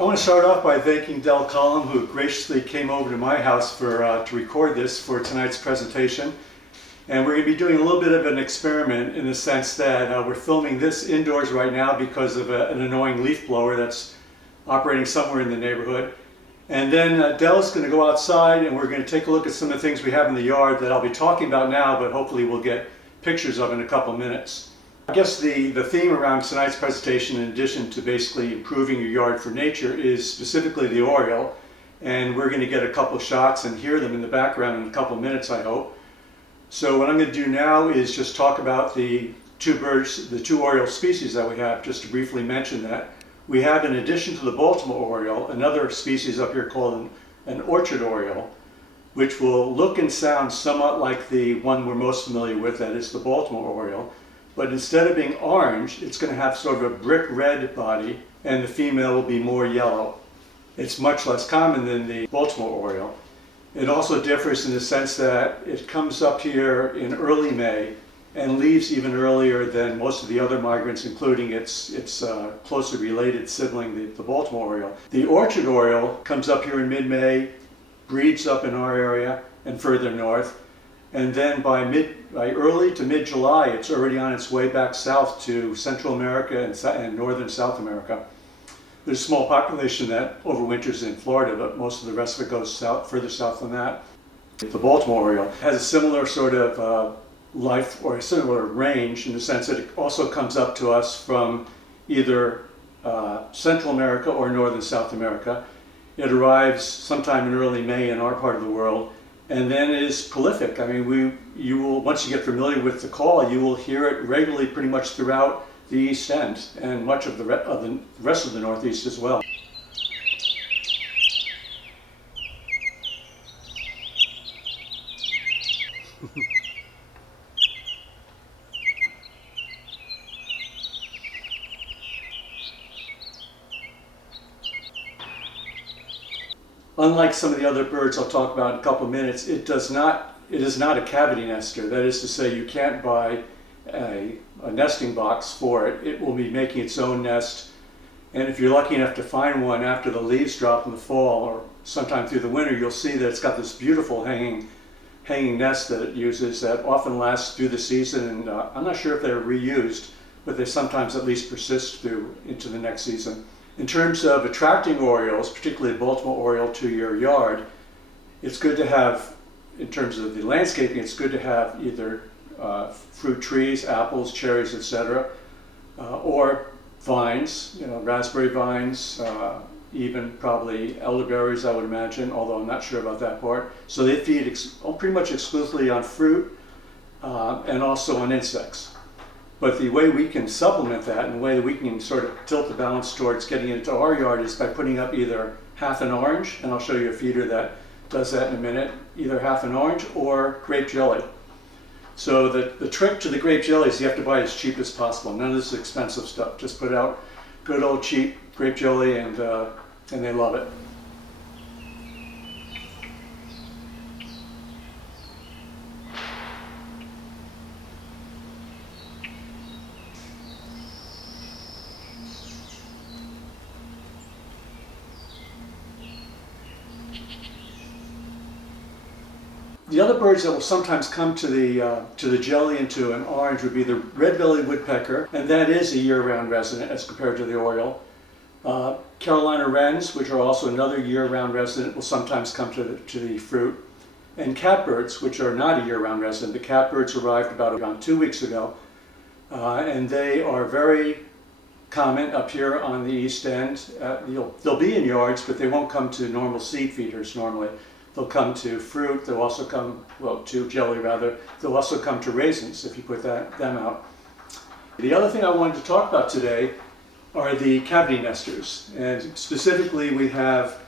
I want to start off by thanking Dell Cullum, who graciously came over to my house to record this for tonight's presentation. And we're going to be doing a little bit of an experiment in the sense that we're filming this indoors right now because of an annoying leaf blower that's operating somewhere in the neighborhood. And then Dell's going to go outside and we're going to take a look at some of the things we have in the yard that I'll be talking about now, but hopefully we'll get pictures of in a couple minutes. I guess the theme around tonight's presentation, in addition to basically improving your yard for nature, is specifically the oriole. And we're going to get a couple shots and hear them in the background in a couple minutes, I hope. So what I'm going to do now is just talk about the two birds, the two oriole species that we have, just to briefly mention that. We have, in addition to the Baltimore oriole, another species up here called an orchard oriole, which will look and sound somewhat like the one we're most familiar with, that is the Baltimore oriole. But instead of being orange, it's going to have sort of a brick red body, and the female will be more yellow. It's much less common than the Baltimore oriole. It also differs in the sense that it comes up here in early May and leaves even earlier than most of the other migrants, including its closely related sibling, the Baltimore oriole. The orchard oriole comes up here in mid-May, breeds up in our area and further north, and then by early to mid-July, it's already on its way back south to Central America and northern South America. There's a small population that overwinters in Florida, but most of the rest of it goes south, further south than that. The Baltimore oriole has a similar sort of life or a similar range in the sense that it also comes up to us from either Central America or northern South America. It arrives sometime in early May in our part of the world, and then is prolific. I mean, you will, once you get familiar with the call, you will hear it regularly pretty much throughout the East End and much of the rest of the Northeast as well. Unlike some of the other birds I'll talk about in a couple of minutes, it is not a cavity nester. That is to say, you can't buy a nesting box for it. It will be making its own nest, and if you're lucky enough to find one after the leaves drop in the fall or sometime through the winter, you'll see that it's got this beautiful hanging nest that it uses that often lasts through the season, and I'm not sure if they're reused, but they sometimes at least persist through into the next season. In terms of attracting orioles, particularly the Baltimore oriole, to your yard, it's good to have, in terms of the landscaping, it's good to have either fruit trees, apples, cherries, etc., or vines, raspberry vines, even probably elderberries, I would imagine, although I'm not sure about that part. So they feed pretty much exclusively on fruit and also on insects. But the way we can supplement that and the way that we can sort of tilt the balance towards getting it into our yard is by putting up either half an orange, and I'll show you a feeder that does that in a minute, either half an orange or grape jelly. So the trick to the grape jelly is you have to buy it as cheap as possible. None of this expensive stuff. Just put out good old cheap grape jelly and they love it. The other birds that will sometimes come to the jelly and to an orange would be the red-bellied woodpecker, and that is a year-round resident as compared to the oriole. Carolina wrens, which are also another year-round resident, will sometimes come to the fruit. And catbirds, which are not a year-round resident. The catbirds arrived around 2 weeks ago, and they are very common up here on the East End. They'll be in yards, but they won't come to normal seed feeders normally. They'll come to fruit, they'll also come, to jelly rather. They'll also come to raisins if you put them out. The other thing I wanted to talk about today are the cavity nesters. And specifically we have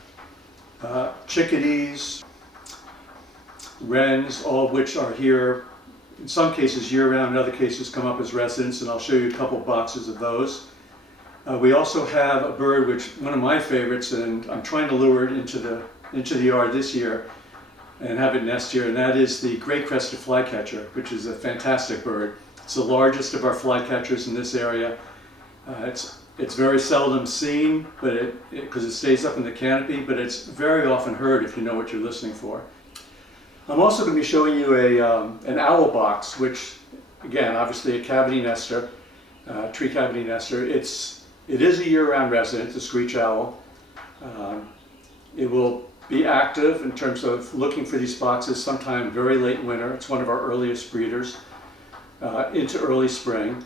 chickadees, wrens, all of which are here, in some cases year-round, in other cases come up as residents, and I'll show you a couple boxes of those. We also have a bird, which one of my favorites, and I'm trying to lure it into the yard this year and have it nest here, and that is the gray-crested flycatcher, which is a fantastic bird. It's the largest of our flycatchers in this area, It's very seldom seen, but because it stays up in the canopy, but it's very often heard if you know what you're listening for. I'm also going to be showing you an owl box, which, again, obviously a cavity nester, tree cavity nester. It is a year-round resident, a screech owl. It will be active in terms of looking for these boxes sometime very late in winter. It's one of our earliest breeders, into early spring.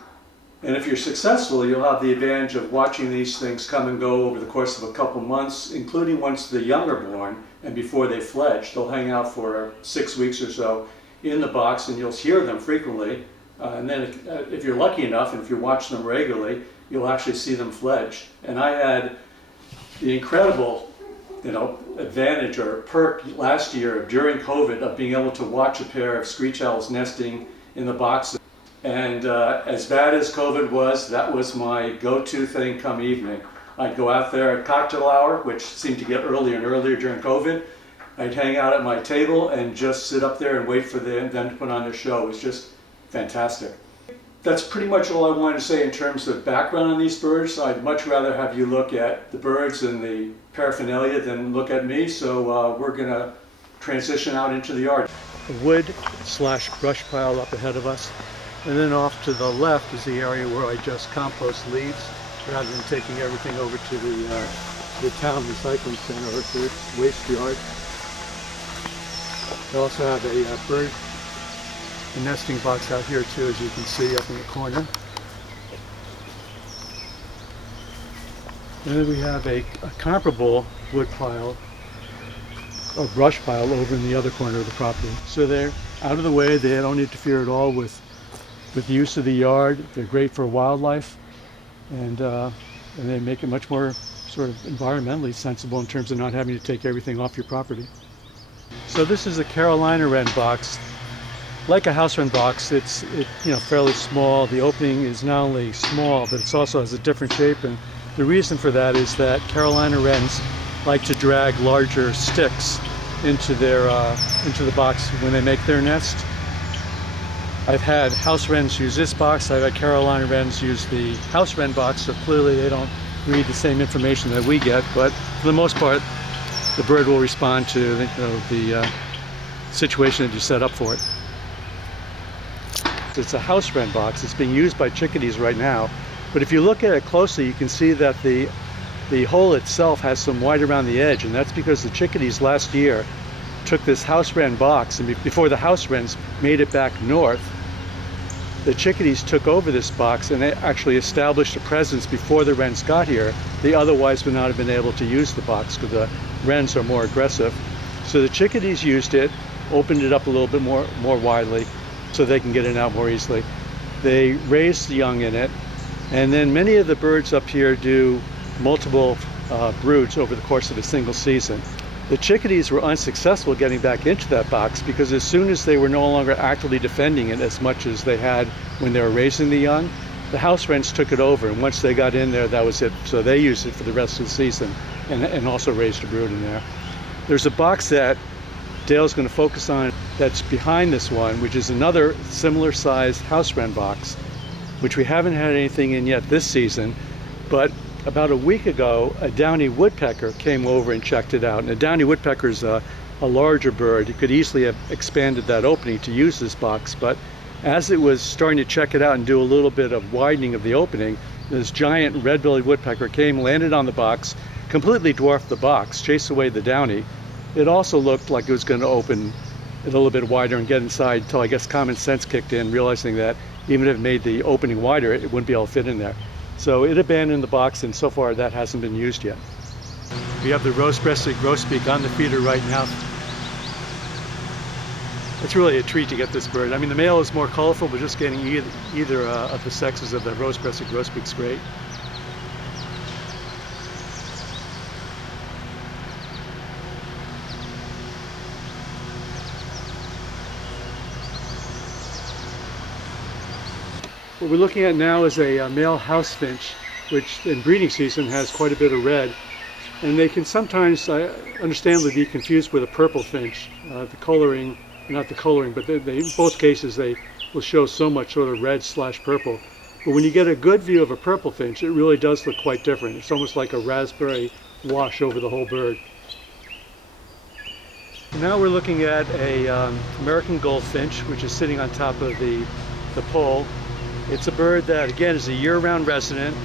And if you're successful, you'll have the advantage of watching these things come and go over the course of a couple months, including once the young are born and before they fledge. They'll hang out for 6 weeks or so in the box, and you'll hear them frequently. And then if you're lucky enough, and if you watch them regularly, you'll actually see them fledge. And I had the incredible advantage or perk last year during COVID of being able to watch a pair of screech owls nesting in the box. And as bad as COVID was, that was my go-to thing come evening. I'd go out there at cocktail hour, which seemed to get earlier and earlier during COVID. I'd hang out at my table and just sit up there and wait for them to put on their show. It was just fantastic. That's pretty much all I wanted to say in terms of background on these birds. I'd much rather have you look at the birds and the paraphernalia than look at me, so we're going to transition out into the yard. A wood/brush pile up ahead of us. And then off to the left is the area where I just compost leaves rather than taking everything over to the town recycling center or to the waste yard. I also have a bird nesting box out here too, as you can see up in the corner. And then we have a comparable wood pile or brush pile over in the other corner of the property. So they're out of the way, they don't interfere at all with the use of the yard. They're great for wildlife, and they make it much more sort of environmentally sensible in terms of not having to take everything off your property. So this is a Carolina wren box. Like a house wren box, it's fairly small. The opening is not only small, but it also has a different shape, and the reason for that is that Carolina wrens like to drag larger sticks into the box when they make their nest. I've had house wrens use this box. I've had Carolina wrens use the house wren box, so clearly they don't read the same information that we get, but for the most part, the bird will respond to the situation that you set up for it. It's a house wren box. It's being used by chickadees right now, but if you look at it closely, you can see that the hole itself has some white around the edge, and that's because the chickadees last year took this house wren box, and before the house wrens made it back north, the chickadees took over this box and they actually established a presence before the wrens got here. They otherwise would not have been able to use the box because the wrens are more aggressive. So the chickadees used it, opened it up a little bit more widely so they can get in and out more easily. They raised the young in it, and then many of the birds up here do multiple broods over the course of a single season. The chickadees were unsuccessful getting back into that box because as soon as they were no longer actively defending it as much as they had when they were raising the young, the house wrens took it over, and once they got in there, that was it. So they used it for the rest of the season and also raised a brood in there. There's a box that Dale's going to focus on that's behind this one, which is another similar sized house wren box, which we haven't had anything in yet this season, but about a week ago, a downy woodpecker came over and checked it out. And a downy woodpecker is a larger bird. You could easily have expanded that opening to use this box, but as it was starting to check it out and do a little bit of widening of the opening, this giant red-bellied woodpecker came, landed on the box, completely dwarfed the box, chased away the downy. It also looked like it was going to open it a little bit wider and get inside until I guess common sense kicked in, realizing that even if it made the opening wider, it wouldn't be able to fit in there. So it abandoned the box, and so far that hasn't been used yet. We have the rose-breasted grosbeak on the feeder right now. It's really a treat to get this bird. I mean, the male is more colorful, but just getting either of the sexes of the rose-breasted grosbeak's great. What we're looking at now is a male house finch, which in breeding season has quite a bit of red. And they can sometimes, understandably, be confused with a purple finch. The coloring, not the coloring, but in both cases they will show so much sort of red/purple. But when you get a good view of a purple finch, it really does look quite different. It's almost like a raspberry wash over the whole bird. Now we're looking at a American goldfinch, which is sitting on top of the pole. It's a bird that, again, is a year-round resident,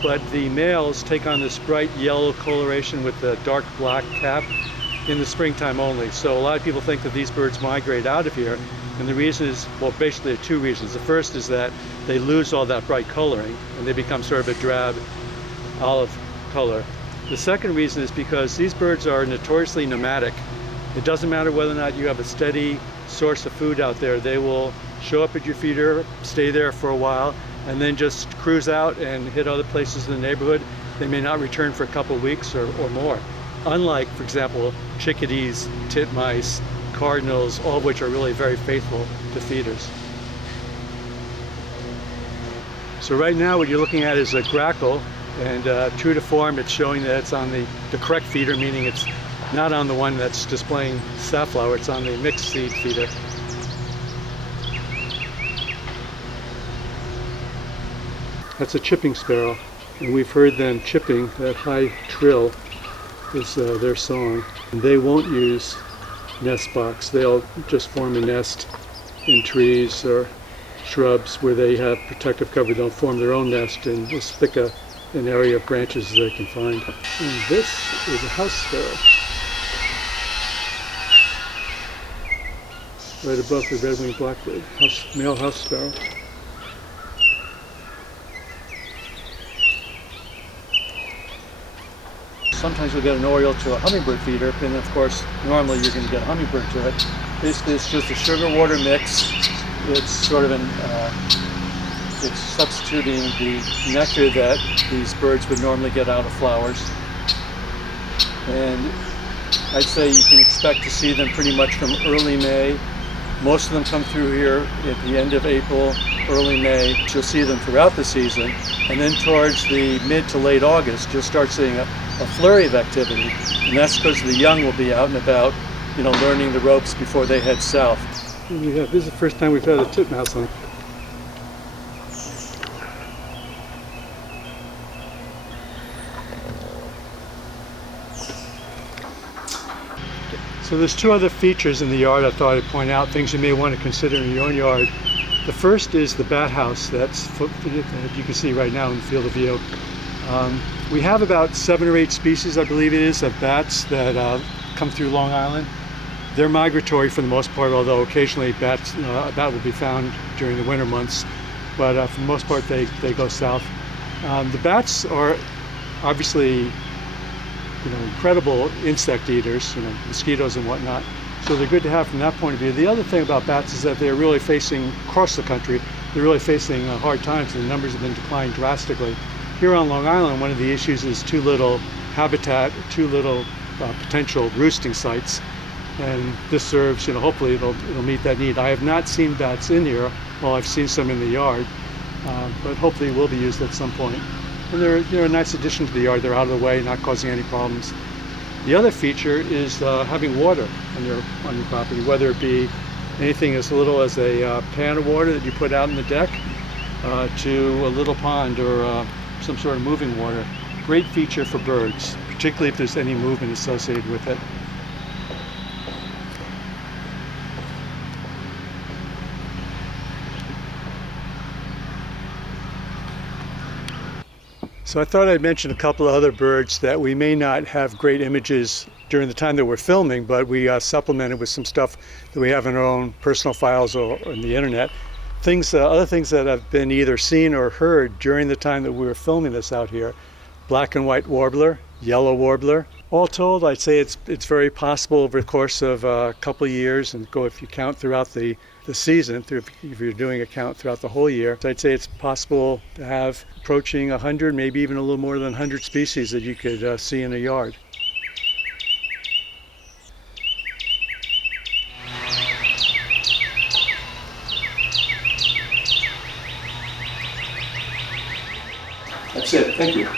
but the males take on this bright yellow coloration with the dark black cap in the springtime only. So a lot of people think that these birds migrate out of here, and the reason is, well, basically there are two reasons. The first is that they lose all that bright coloring and they become sort of a drab olive color. The second reason is because these birds are notoriously nomadic. It doesn't matter whether or not you have a steady source of food out there. They will show up at your feeder, stay there for a while, and then just cruise out and hit other places in the neighborhood. They may not return for a couple of weeks or more. Unlike, for example, chickadees, titmice, cardinals, all of which are really very faithful to feeders. So right now what you're looking at is a grackle, and true to form, it's showing that it's on the correct feeder, meaning it's not on the one that's displaying safflower, it's on the mixed seed feeder. That's a chipping sparrow, and we've heard them chipping. That high trill is their song. And they won't use nest box. They'll just form a nest in trees or shrubs where they have protective cover. They'll form their own nest in as thick an area of branches as they can find. And this is a house sparrow. Right above the red-winged blackbird, male house sparrow. Sometimes we'll get an oriole to a hummingbird feeder, and of course, normally you're going to get a hummingbird to it. Basically, it's just a sugar-water mix. It's sort of it's substituting the nectar that these birds would normally get out of flowers. And I'd say you can expect to see them pretty much from early May. Most of them come through here at the end of April, early May. You'll see them throughout the season. And then towards the mid to late August, you'll start seeing a flurry of activity. And that's because the young will be out and about, learning the ropes before they head south. This is the first time we've had a titmouse on. So there's two other features in the yard I thought I'd point out, things you may want to consider in your own yard. The first is the bat house that you can see right now in the field of view. We have about 7 or 8 species, I believe it is, of bats that come through Long Island. They're migratory for the most part, although occasionally a bat will be found during the winter months. But for the most part, they go south. The bats are obviously incredible insect eaters, mosquitoes and whatnot. So they're good to have from that point of view. The other thing about bats is that they're really facing, across the country, they're really facing hard times, and the numbers have been declining drastically. Here on Long Island, one of the issues is too little habitat, too little potential roosting sites. And this serves, hopefully it'll meet that need. I have not seen bats in here, well, I've seen some in the yard, but hopefully will be used at some point. And they're a nice addition to the yard. They're out of the way, not causing any problems. The other feature is having water on your property, whether it be anything as little as a pan of water that you put out on the deck to a little pond or some sort of moving water. Great feature for birds, particularly if there's any movement associated with it. So I thought I'd mention a couple of other birds that we may not have great images during the time that we're filming, but we supplemented with some stuff that we have in our own personal files or on the internet. Other things that have been either seen or heard during the time that we were filming this out here. Black and white warbler, yellow warbler. All told, I'd say it's very possible over the course of a couple of years, and if you count throughout the season, if you're doing a count throughout the whole year, I'd say it's possible to have approaching 100, maybe even a little more than 100 species that you could see in a yard. That's it. Thank you.